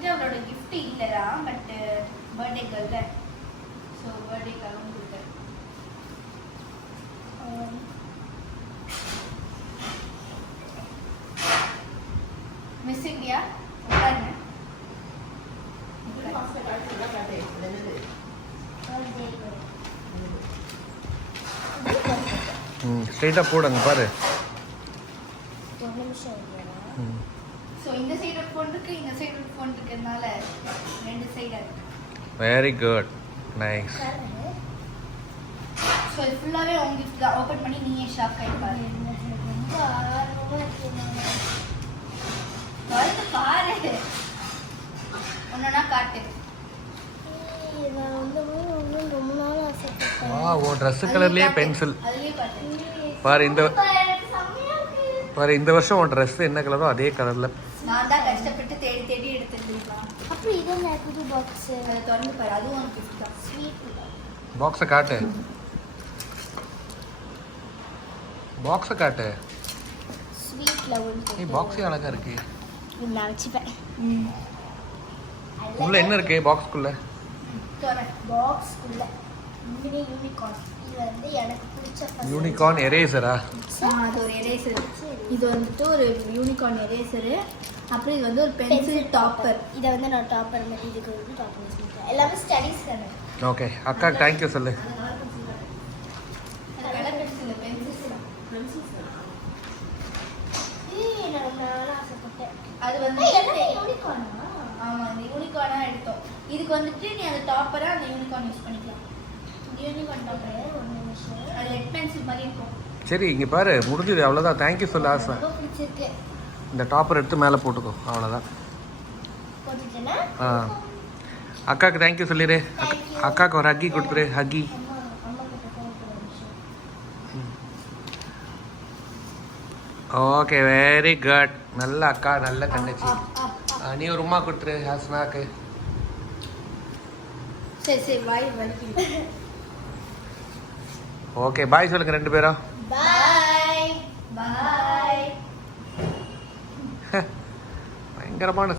வந்துட்டு அவளோட gift இல்லதான், பட் பர்த்டே கேர்ள். ஸோ பர்த்டேக்காக கொடுத்தேன். மிஸ் இந்தியா உட்காருங்க. ஸ்ட்ரைட்டாக போடுங்க பாரு. ஸோ இந்த சைடு ஒரு ஃபோன் இருக்கு, இந்த சைடு ஒரு ஃபோன் இருக்கிறதுனால 2 சைடாக இருக்கு. Very good, nice. ஸோ இது ஃபுல்லாகவே உங்க கிஃப்ட் தான். ஓப்பன் பண்ணி நீயே ஷாக் ஆகிப்பாரு. வருது பாரு, ஒன்றா காட்டு. வா, ஓ ட்ரெஸ் கலர்லயே பென்சில் அதுலேயே காட்டு. பாரு. இந்த வருஷம் உன் ட்ரெஸ் என்ன கலரோ அதே கலர்ல. நான் தான் கஷ்டப்பட்டு தேடி தேடி எடுத்துருக்கேன். அப்புறம் இது புது பாக்ஸ். அதை திறந்து பாரு, அதுவும் உனக்கு கிஃப்ட் தான். ஸ்வீட் பாக்ஸை காட்டு, பாக்ஸை காட்டு. ஸ்வீட்ல நீ பாக்ஸே அழகா இருக்கு. நான் வச்சுப்பேன். உள்ள என்ன இருக்கு பாக்ஸ்க்குள்ள? பாக்ஸ்க்குள்ள மினி யூனிகார்ன். இது வந்து எனக்கு பிடிச்ச யூனிகார்ன் எரேசரா? அது ஒரு எரேசர். இது வந்துட்டு ஒரு யூனிகார்ன் எரேசரு. அப்புறம் இது வந்து ஒரு பென்சில் டாப்பர். இதை வந்து நான் டாப்பர் மாதிரி இதுக்கு வந்து டாப்பர் வச்சுருக்கேன். எல்லாமே ஸ்டடீஸ் தானே. ஓகே, அக்காக்கு தேங்க்யூ சொல்லு. கலர் பென்சில் நான் ஆசைப்பட்டேன். அது வந்து யூனிகார்னா? ஆமாம், இந்த யூனிகார்னாக எடுத்தோம். இதுக்கு வந்துட்டு நீ அந்த டாப்பராக அந்த யூனிகார்ன் யூஸ் பண்ணிக்கலாம். யூனிகார்ன் டாப்பர் ஒரு நிமிஷம். அது லெட் பென்சில் மாதிரி இருக்கும். சரி, இங்கே பாரு, முடிஞ்சது, அவ்வளோதான். தேங்க்யூ சொல்லு ஆசை. ரொம்ப பிடிச்சிருக்கு. இந்த டாப்பர் எடுத்து மேலே போட்டுக்கோ, அவ்வளோதான். போட்டுட்டேன்னா அக்காவுக்கு தேங்க்யூ சொல்லிடு. அக்காவுக்கு ஒரு ஹக்கி கொடுத்துரு. ஹக்கி. அம்மா கிட்ட போக ஒரு நிமிஷம். Okay, very good. நல்ல அக்கா, நல்ல தங்கச்சி. நீ ஒரு உமா கொடுத்துரு ஹாஸ்னாக்கு. சரி சரி, வாய் வலிக்குது. ஓகே, பாய் சொல்லுங்க 2 பேரும். பாய் பாய். பயங்கரமான